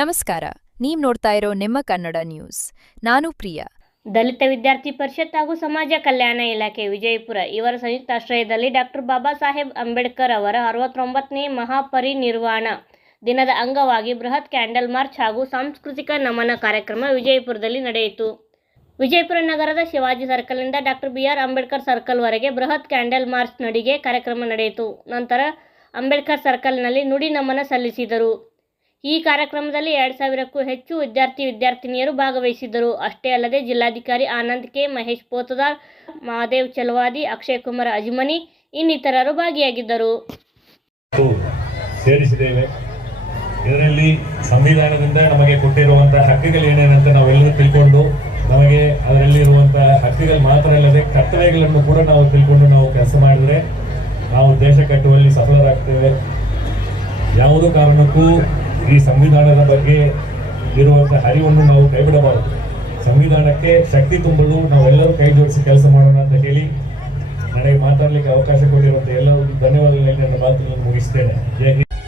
ನಮಸ್ಕಾರ, ನೀವು ನೋಡ್ತಾ ಇರೋ ನಿಮ್ಮ ಕನ್ನಡ ನ್ಯೂಸ್. ನಾನು ಪ್ರಿಯಾ. ದಲಿತ ವಿದ್ಯಾರ್ಥಿ ಪರಿಷತ್ ಹಾಗೂ ಸಮಾಜ ಕಲ್ಯಾಣ ಇಲಾಖೆ ವಿಜಯಪುರ ಇವರ ಸಂಯುಕ್ತಾಶ್ರಯದಲ್ಲಿ ಡಾಕ್ಟರ್ ಬಾಬಾ ಸಾಹೇಬ್ ಅಂಬೇಡ್ಕರ್ ಅವರ 69ನೇ ಮಹಾಪರಿನಿರ್ವಾಣ ದಿನದ ಅಂಗವಾಗಿ ಬೃಹತ್ ಕ್ಯಾಂಡಲ್ ಮಾರ್ಚ್ ಹಾಗೂ ಸಾಂಸ್ಕೃತಿಕ ನಮನ ಕಾರ್ಯಕ್ರಮ ವಿಜಯಪುರದಲ್ಲಿ ನಡೆಯಿತು. ವಿಜಯಪುರ ನಗರದ ಶಿವಾಜಿ ಸರ್ಕಲ್ನಿಂದ ಡಾಕ್ಟರ್ ಬಿ.ಆರ್. ಅಂಬೇಡ್ಕರ್ ಸರ್ಕಲ್ವರೆಗೆ ಬೃಹತ್ ಕ್ಯಾಂಡಲ್ ಮಾರ್ಚ್ ನಡಿಗೆ ಕಾರ್ಯಕ್ರಮ ನಡೆಯಿತು. ನಂತರ ಅಂಬೇಡ್ಕರ್ ಸರ್ಕಲ್ನಲ್ಲಿ ನುಡಿ ನಮನ ಸಲ್ಲಿಸಿದರು. ಈ ಕಾರ್ಯಕ್ರಮದಲ್ಲಿ 2000ಕ್ಕೂ ಹೆಚ್ಚು ವಿದ್ಯಾರ್ಥಿನಿಯರು ಭಾಗವಹಿಸಿದ್ದರು. ಅಷ್ಟೇ ಅಲ್ಲದೆ ಜಿಲ್ಲಾಧಿಕಾರಿ ಆನಂದ್ ಕೆ, ಮಹೇಶ್ ಪೋತದಾರ್, ಮಹಾದೇವ್ ಚಲವಾದಿ, ಅಕ್ಷಯ್ ಕುಮಾರ್ ಅಜ್ಮನಿ ಇನ್ನಿತರರು ಭಾಗಿಯಾಗಿದ್ದರು. ಸೇರಿಸಿದ್ದೇವೆ. ಇದರಲ್ಲಿ ಸಂವಿಧಾನದಿಂದ ನಮಗೆ ಕೊಟ್ಟಿರುವಂತಹ ಹಕ್ಕುಗಳು ಏನೇನಂತ ನಾವೆಲ್ಲರೂ ತಿಳ್ಕೊಂಡು, ನಮಗೆ ಅದರಲ್ಲಿರುವಂತಹ ಹಕ್ಕುಗಳು ಮಾತ್ರ ಅಲ್ಲದೆ ಕರ್ತವ್ಯಗಳನ್ನು ಕೂಡ ನಾವು ತಿಳ್ಕೊಂಡು ನಾವು ಕೆಲಸ ಮಾಡಿದರೆ ನಾವು ದೇಶ ಕಟ್ಟುವಲ್ಲಿ ಸಫಲರಾಗ್ತೇವೆ. ಯಾವುದೇ ಕಾರಣಕ್ಕೂ ಈ ಸಂವಿಧಾನದ ಬಗ್ಗೆ ಇರುವಂತಹ ಅರಿವನ್ನು ನಾವು ಕೈಬಿಡಬಾರದು. ಸಂವಿಧಾನಕ್ಕೆ ಶಕ್ತಿ ತುಂಬಲು ನಾವೆಲ್ಲರೂ ಕೈ ಜೋಡಿಸಿ ಕೆಲಸ ಮಾಡೋಣ ಅಂತ ಹೇಳಿ ನನಗೆ ಮಾತಾಡಲಿಕ್ಕೆ ಅವಕಾಶ ಕೊಟ್ಟಿರುವಂಥ ಎಲ್ಲರಿಗೂ ಧನ್ಯವಾದಗಳನ್ನು ನನ್ನ ಮಾತನ್ನು ಮುಗಿಸ್ತೇನೆ.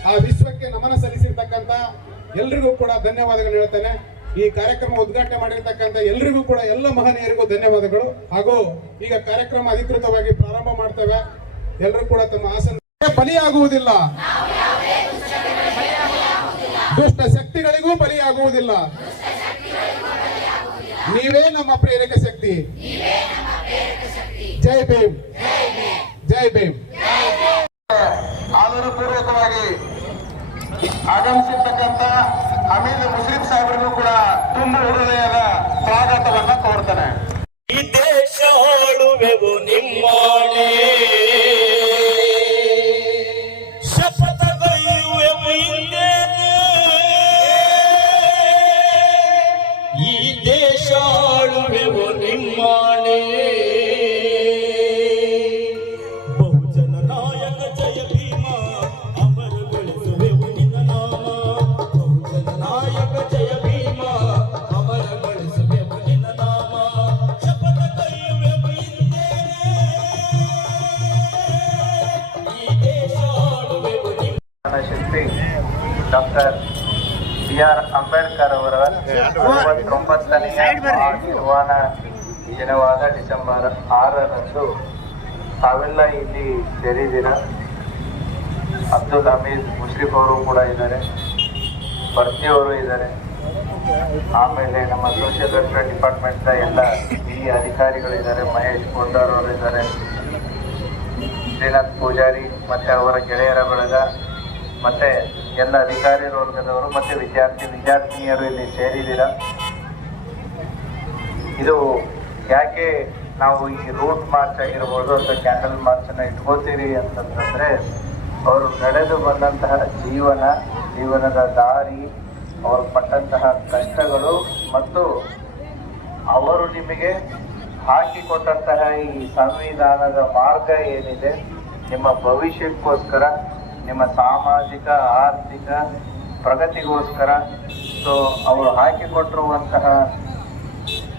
ಆ ವಿಶ್ವಕ್ಕೆ ನಮನ ಸಲ್ಲಿಸಿರ್ತಕ್ಕಂಥ ಎಲ್ರಿಗೂ ಕೂಡ ಧನ್ಯವಾದಗಳು ಹೇಳ್ತೇನೆ. ಈ ಕಾರ್ಯಕ್ರಮ ಉದ್ಘಾಟನೆ ಮಾಡಿರ್ತಕ್ಕಂಥ ಎಲ್ರಿಗೂ ಕೂಡ ಎಲ್ಲ ಮಹನೀಯರಿಗೂ ಧನ್ಯವಾದಗಳು. ಹಾಗೂ ಈಗ ಕಾರ್ಯಕ್ರಮ ಅಧಿಕೃತವಾಗಿ ಪ್ರಾರಂಭ ಮಾಡ್ತೇವೆ. ಎಲ್ಲರೂ ಕೂಡ ತಮ್ಮ ಆಸನ ಬಲಿಯಾಗುವುದಿಲ್ಲ, ದುಷ್ಟ ಶಕ್ತಿಗಳಿಗೂ ಬಲಿಯಾಗುವುದಿಲ್ಲ. ನೀವೇ ನಮ್ಮ ಪ್ರೇರಕ ಶಕ್ತಿ. ಜೈ ಭೀಮ್, ಜೈ ಭೀಮ್. ಆದರಪೂರ್ವಕವಾಗಿ ಆಗಮಿಸಿರ್ತಕ್ಕಂಥ ಹಮೀದ್ ಮುಸ್ಲಿಂ ಸಾಹೇಬರಿಗೂ ಕೂಡ ತುಂಬ ಹೃದಯದ ಸ್ವಾಗತವನ್ನ ಕೋರ್ತಾನೆ. ಈ ದೇಶ ಆಳುವೆವು ನಿಮ್ಮಾಣೆ, ಶಪಥಗೈಯುವೆವು ಹಿಂದೆ. ಈ ದೇಶ ಆಳುವೆವು ನಿಮ್ಮಾಣೆ. ಬಹುಜನ ನಾಯಕ ಜಯ ಭೀಮ, ಅಮರಗೊಳಿಸುವೆವು ನಿನ್ನ ನಾಮ. ಬಹುಜನ ನಾಯಕ ಜಯ ಭೀಮ, ಅಮರಗೊಳಿಸುವೆವು ನಿನ್ನ ನಾಮ. ಶಪಥಗೈಯುವೆವು ಹಿಂದೆ, ಈ ದೇಶ ಆಳುವೆವು ನಿಮ್ಮ. ಶಿಲ್ಪಿ ಡಾಕ್ಟರ್ ಬಿ.ಆರ್. ಅಂಬೇಡ್ಕರ್ ಅವರ 69ನೇ ನಿರ್ವಾಣ ದಿನವಾದ ಡಿಸೆಂಬರ್ 6ರಂದು ತಾವೆಲ್ಲ ಇಲ್ಲಿ ಸೇರಿದ್ದೀರ. ಅಬ್ದುಲ್ ಹಮೀದ್ ಮುಷ್ರಿಫ್ ಅವರು ಕೂಡ ಇದ್ದಾರೆ, ಭರ್ತಿ ಅವರು ಇದ್ದಾರೆ, ಆಮೇಲೆ ನಮ್ಮ ಸೋಷಿಯಲ್ ವೆಲ್ಫೇರ್ ಡಿಪಾರ್ಟ್ಮೆಂಟ್ನ ಎಲ್ಲ ಹಿರಿಯ ಅಧಿಕಾರಿಗಳಿದ್ದಾರೆ, ಮಹೇಶ್ ಪೋದಾರ್ ಅವರು ಇದ್ದಾರೆ, ಶ್ರೀನಾಥ್ ಪೂಜಾರಿ ಮತ್ತು ಅವರ ಗೆಳೆಯರ ಬಳಗ ಮತ್ತು ಎಲ್ಲ ಅಧಿಕಾರಿ ವರ್ಗದವರು ಮತ್ತು ವಿದ್ಯಾರ್ಥಿನಿಯರು ಇಲ್ಲಿ ಸೇರಿದ್ದೀರ. ಇದು ಯಾಕೆ ನಾವು ಈ ರೂಟ್ ಮಾರ್ಚ್ ಆಗಿರ್ಬೋದು ಅಥವಾ ಕ್ಯಾಂಡಲ್ ಮಾರ್ಚನ್ನು ಇಟ್ಕೋತೀರಿ ಅಂತಂತಂದರೆ, ಅವರು ನಡೆದು ಬಂದಂತಹ ಜೀವನದ ದಾರಿ, ಅವರು ಪಟ್ಟಂತಹ ಕಷ್ಟಗಳು ಮತ್ತು ಅವರು ನಿಮಗೆ ಹಾಕಿಕೊಟ್ಟಂತಹ ಈ ಸಂವಿಧಾನದ ಮಾರ್ಗ ಏನಿದೆ, ನಿಮ್ಮ ಭವಿಷ್ಯಕ್ಕೋಸ್ಕರ, ನಿಮ್ಮ ಸಾಮಾಜಿಕ ಆರ್ಥಿಕ ಪ್ರಗತಿಗೋಸ್ಕರ. ಸೊ ಅವರು ಹಾಕಿಕೊಟ್ಟಿರುವಂತಹ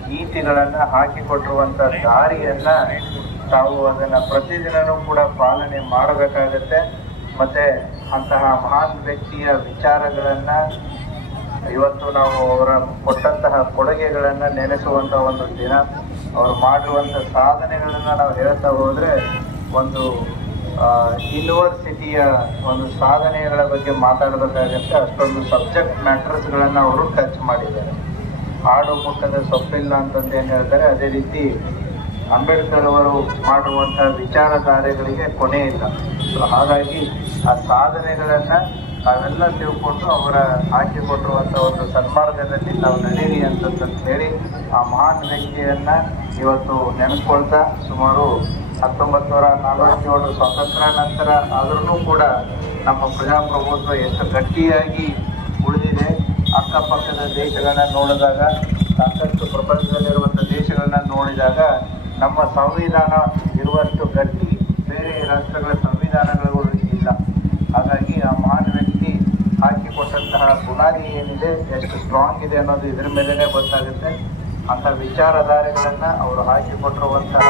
ನೀತಿಗಳನ್ನು, ಹಾಕಿಕೊಟ್ಟಿರುವಂತಹ ದಾರಿಯನ್ನು ತಾವು ಅದನ್ನು ಪ್ರತಿದಿನವೂ ಕೂಡ ಪಾಲನೆ ಮಾಡಬೇಕಾಗತ್ತೆ. ಮತ್ತು ಅಂತಹ ಮಹಾನ್ ವ್ಯಕ್ತಿಯ ವಿಚಾರಗಳನ್ನು ಇವತ್ತು ನಾವು ಅವರ ಕೊಟ್ಟಂತಹ ಕೊಡುಗೆಗಳನ್ನು ನೆನೆಸುವಂಥ ಒಂದು ದಿನ. ಅವರು ಮಾಡಿರುವಂಥ ಸಾಧನೆಗಳನ್ನು ನಾವು ಹೇಳ್ತಾ ಹೋದರೆ ಒಂದು ಯೂನಿವರ್ಸಿಟಿಯ ಒಂದು ಸಾಧನೆಗಳ ಬಗ್ಗೆ ಮಾತಾಡಬೇಕಾಗತ್ತೆ. ಅಷ್ಟೊಂದು ಸಬ್ಜೆಕ್ಟ್ ಮ್ಯಾಟರ್ಸ್ಗಳನ್ನು ಅವರು ಟಚ್ ಮಾಡಿದ್ದಾರೆ. ಆಡು ಮುಟ್ಟದ ಸೊಪ್ಪಿಲ್ಲ ಅಂತಂದು ಏನು ಹೇಳ್ತಾರೆ, ಅದೇ ರೀತಿ ಅಂಬೇಡ್ಕರ್ ಅವರು ಮಾಡಿರುವಂಥ ವಿಚಾರಧಾರೆಗಳಿಗೆ ಕೊನೆ ಇಲ್ಲ. ಸೊ ಹಾಗಾಗಿ ಆ ಸಾಧನೆಗಳನ್ನು ನಾವೆಲ್ಲ ತಿಳ್ಕೊಂಡು ಅವರ ಹಾಕಿಕೊಟ್ಟಿರುವಂಥ ಒಂದು ಸನ್ಮಾರ್ಗದಲ್ಲಿ ನಾವು ನಡೀರಿ ಅಂತಂತ ಹೇಳಿ ಆ ಮಹಾನ್ ವ್ಯಕ್ತಿಯನ್ನು ಇವತ್ತು ನೆನೆಸ್ಕೊಳ್ತಾ, ಸುಮಾರು 1947 ಸ್ವಾತಂತ್ರ್ಯ ನಂತರ ಆದ್ರೂ ಕೂಡ ನಮ್ಮ ಪ್ರಜಾಪ್ರಭುತ್ವ ಎಷ್ಟು ಗಟ್ಟಿಯಾಗಿ ಉಳಿದಿದೆ. ಅಕ್ಕಪಕ್ಕದ ದೇಶಗಳನ್ನ ನೋಡಿದಾಗ, ಸಾಕಷ್ಟು ಪ್ರಪಂಚದಲ್ಲಿರುವಂಥ ದೇಶಗಳನ್ನ ನೋಡಿದಾಗ ನಮ್ಮ ಸಂವಿಧಾನ ಇರುವಷ್ಟು ಗಟ್ಟಿ ಬೇರೆ ರಾಷ್ಟ್ರಗಳ ಸಂವಿಧಾನಗಳು ಇಲ್ಲ. ಹಾಗಾಗಿ ಆ ಮಹಾನ್ ವ್ಯಕ್ತಿ ಹಾಕಿಕೊಟ್ಟಂತಹ ಬುನಾದಿ ಏನಿದೆ, ಎಷ್ಟು ಸ್ಟ್ರಾಂಗ್ ಇದೆ ಅನ್ನೋದು ಇದರ ಮೇಲೇ ಗೊತ್ತಾಗುತ್ತೆ. ಅಂಥ ವಿಚಾರಧಾರೆಗಳನ್ನು ಅವರು ಹಾಕಿಕೊಟ್ಟಿರುವಂತಹ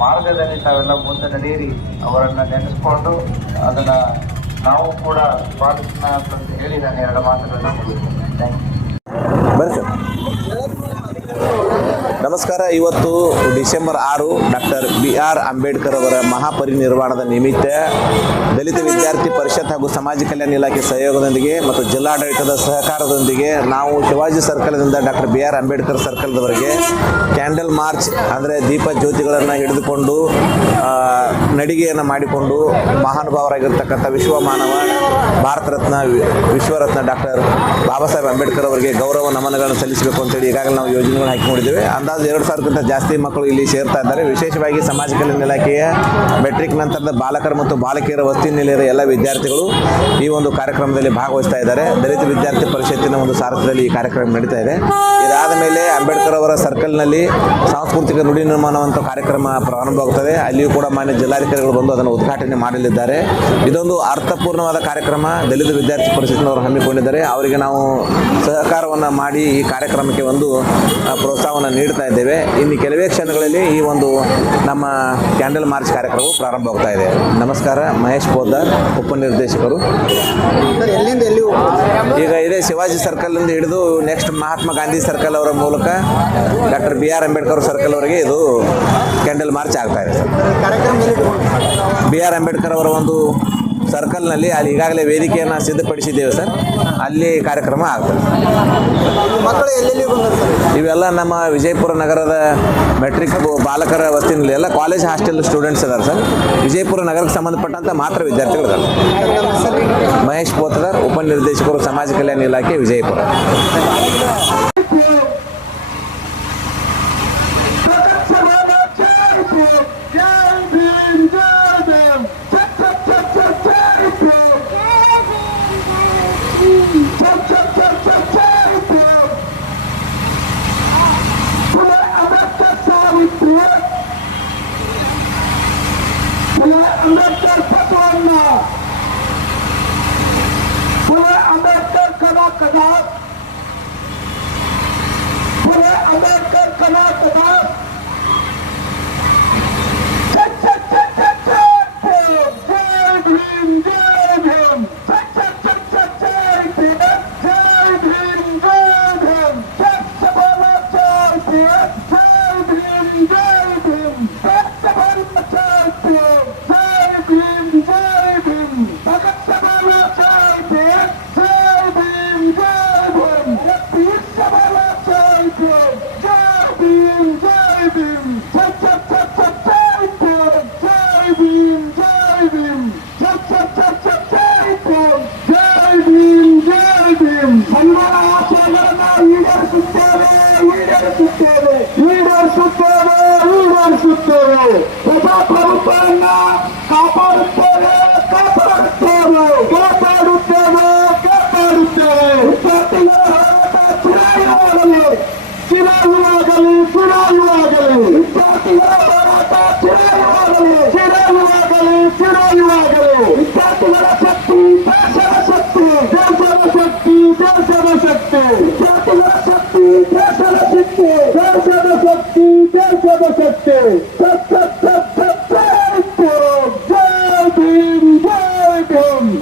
ಮಾರ್ಗದಲ್ಲಿ ನಾವೆಲ್ಲ ಮುಂದೆ ನಡೆಯಿರಿ, ಅವರನ್ನು ನೆನೆಸ್ಕೊಂಡು ಅದನ್ನು ನಾವು ಕೂಡ ಪಾಲಿಸೋಣ ಅಂತ ಹೇಳಿ ನಾನು ಎರಡು ಮಾತುಗಳನ್ನು ಮುಗಿಸ್ತೇನೆ. Thank you. ಬರ್ರಿ ಸರ್. ನಮಸ್ಕಾರ. ಇವತ್ತು ಡಿಸೆಂಬರ್ 6 ಡಾಕ್ಟರ್ BR ಅಂಬೇಡ್ಕರ್ ಅವರ ಮಹಾಪರಿನಿರ್ವಾಣದ ನಿಮಿತ್ತ ದಲಿತ ವಿದ್ಯಾರ್ಥಿ ಪರಿಷತ್ ಹಾಗೂ ಸಮಾಜ ಕಲ್ಯಾಣ ಇಲಾಖೆ ಸಹಯೋಗದೊಂದಿಗೆ ಮತ್ತು ಜಿಲ್ಲಾಡಳಿತದ ಸಹಕಾರದೊಂದಿಗೆ ನಾವು ಶಿವಾಜಿ ಸರ್ಕಲ್ನಿಂದ ಡಾಕ್ಟರ್ BR ಅಂಬೇಡ್ಕರ್ ಸರ್ಕಲ್ದವರೆಗೆ ಕ್ಯಾಂಡಲ್ ಮಾರ್ಚ್ ಅಂದರೆ ದೀಪ ಜ್ಯೋತಿಗಳನ್ನು ಹಿಡಿದುಕೊಂಡು ನಡಿಗೆಯನ್ನು ಮಾಡಿಕೊಂಡು ಮಹಾನುಭಾವರಾಗಿರ್ತಕ್ಕಂಥ ವಿಶ್ವಮಾನವ ಭಾರತ ರತ್ನ ವಿಶ್ವರತ್ನ ಡಾಕ್ಟರ್ ಬಾಬಾ ಸಾಹೇಬ್ ಅಂಬೇಡ್ಕರ್ ಅವರಿಗೆ ಗೌರವ ನಮನಗಳನ್ನು ಸಲ್ಲಿಸಬೇಕು ಅಂತೇಳಿ ಈಗಾಗಲೇ ನಾವು ಯೋಜನೆಗಳನ್ನು ಹಾಕಿಕೊಂಡಿದ್ದೇವೆ. ಅಂದಾಜು 2,000ಕ್ಕಿಂತ ಜಾಸ್ತಿ ಮಕ್ಕಳು ಇಲ್ಲಿ ಸೇರ್ತಾ ಇದ್ದಾರೆ. ವಿಶೇಷವಾಗಿ ಸಮಾಜ ಕಲ್ಯಾಣ ಇಲಾಖೆಯ ಮೆಟ್ರಿಕ್ ನಂತರದ ಬಾಲಕರು ಮತ್ತು ಬಾಲಕಿಯರ ವಸತಿ ನಿಲಯದ ಎಲ್ಲ ವಿದ್ಯಾರ್ಥಿಗಳು ಈ ಒಂದು ಕಾರ್ಯಕ್ರಮದಲ್ಲಿ ಭಾಗವಹಿಸ್ತಾ ಇದ್ದಾರೆ. ದಲಿತ ವಿದ್ಯಾರ್ಥಿ ಪರಿಷತ್ತಿನ ಒಂದು ಸಾರಥ್ಯದಲ್ಲಿ ಈ ಕಾರ್ಯಕ್ರಮ ನಡೀತಾ ಇದೆ. ಇದಾದ ಮೇಲೆ ಅಂಬೇಡ್ಕರ್ ಅವರ ಸರ್ಕಲ್ನಲ್ಲಿ ಸಾಂಸ್ಕೃತಿಕ ನುಡಿ ನಿರ್ಮಾಣವಂತ ಕಾರ್ಯಕ್ರಮ ಪ್ರಾರಂಭವಾಗುತ್ತದೆ. ಅಲ್ಲಿಯೂ ಕೂಡ ಮಾನ್ಯ ಜಿಲ್ಲಾಧಿಕಾರಿಗಳು ಬಂದು ಅದನ್ನು ಉದ್ಘಾಟನೆ ಮಾಡಲಿದ್ದಾರೆ. ಇದೊಂದು ಅರ್ಥಪೂರ್ಣವಾದ ಕಾರ್ಯಕ್ರಮ ದಲಿತ ವಿದ್ಯಾರ್ಥಿ ಪರಿಷತ್ತಿನವರು ಹಮ್ಮಿಕೊಂಡಿದ್ದಾರೆ. ಅವರಿಗೆ ನಾವು ಸಹಕಾರವನ್ನು ಮಾಡಿ ಈ ಕಾರ್ಯಕ್ರಮಕ್ಕೆ ಒಂದು ಪ್ರೋತ್ಸಾಹವನ್ನು ನೀಡ್ತಾ ಇದ್ದೇವೆ. ಇನ್ನು ಕೆಲವೇ ಕ್ಷಣಗಳಲ್ಲಿ ಈ ಒಂದು ನಮ್ಮ ಕ್ಯಾಂಡಲ್ ಮಾರ್ಚ್ ಕಾರ್ಯಕ್ರಮವು ಪ್ರಾರಂಭವಾಗ್ತಾ ಇದೆ. ನಮಸ್ಕಾರ. ಮಹೇಶ್ ಪೋದ್ದಾರ್, ಉಪನಿರ್ದೇಶಕರು. ಈಗ ಇದೇ ಶಿವಾಜಿ ಸರ್ಕಲ್ನಿಂದ ಹಿಡಿದು ನೆಕ್ಸ್ಟ್ ಮಹಾತ್ಮ ಗಾಂಧಿ ಸರ್ಕಲ್ ಅವರ ಮೂಲಕ ಡಾಕ್ಟರ್ BR ಅಂಬೇಡ್ಕರ್ ಸರ್ಕಲ್ ಅವರಿಗೆ ಇದು ಕ್ಯಾಂಡಲ್ ಮಾರ್ಚ್ ಆಗ್ತಾ ಇದೆ. BR ಅಂಬೇಡ್ಕರ್ ಅವರ ಒಂದು ಸರ್ಕಲ್ನಲ್ಲಿ ಅಲ್ಲಿ ಈಗಾಗಲೇ ವೇದಿಕೆಯನ್ನು ಸಿದ್ಧಪಡಿಸಿದ್ದೇವೆ ಸರ್. ಅಲ್ಲಿ ಕಾರ್ಯಕ್ರಮ ಆಗ್ತದೆ. ಮಕ್ಕಳು ಎಲ್ಲೆಲ್ಲಿ ಬಂದರು ಸರ್? ಇವೆಲ್ಲ ನಮ್ಮ ವಿಜಯಪುರ ನಗರದ ಮೆಟ್ರಿಕ್ ಬಾಲಕರ ವಸತಿನಲ್ಲಿ ಎಲ್ಲ ಕಾಲೇಜ್ ಹಾಸ್ಟೆಲ್ ಸ್ಟೂಡೆಂಟ್ಸ್ ಇದ್ದಾರೆ ಸರ್. ವಿಜಯಪುರ ನಗರಕ್ಕೆ ಸಂಬಂಧಪಟ್ಟಂಥ ಮಾತ್ರ ವಿದ್ಯಾರ್ಥಿಗಳಿದ್ದಾರೆ. ಮಹೇಶ್ ಪೋತದಾರ್, ಉಪನಿರ್ದೇಶಕರು, ಸಮಾಜ ಕಲ್ಯಾಣ ಇಲಾಖೆ, ವಿಜಯಪುರ. अंबेडकर पटवाना, अंबेडकर कदा कदा, अंबेडकर कदा कदा, ಪ್ರಜಾಪ್ರಭುತ್ವವನ್ನು ಕಾಪಾಡುತ್ತೇವೆ, ಕಾಪಾಡುತ್ತೇವೆ, ಕಾಪಾಡುತ್ತೇವೆ, ಕಾಪಾಡುತ್ತೇವೆ. ವಿದ್ಯಾರ್ಥಿಗಳ ಹೋರಾಟ ಚಿರಾಯುವಾಗಲಿ, ಚಿರಾಯುವಾಗಲಿ, ಚಿರಾಯುವಾಗಲಿ. ವಿದ್ಯಾರ್ಥಿಗಳ ಹೋರಾಟ ಚಿರಾಯುವಾಗಲಿ, ಚಿರಾಯುವಾಗಲಿ, ಚಿರಾಯುವಾಗಲಿ. ವಿದ್ಯಾರ್ಥಿಗಳ ಶಕ್ತಿ ದೇಶದ ಶಕ್ತಿ, ದೇಶದ ಶಕ್ತಿ, ದೇಶದ ಶಕ್ತಿ. ವಿದ್ಯಾರ್ಥಿಗಳ ಶಕ್ತಿ ದೇಶದ ಶಕ್ತಿ, ದೇಶದ ಶಕ್ತಿ, ದೇಶದ ಶಕ್ತಿ. Jai Bhim, Jai Bhim.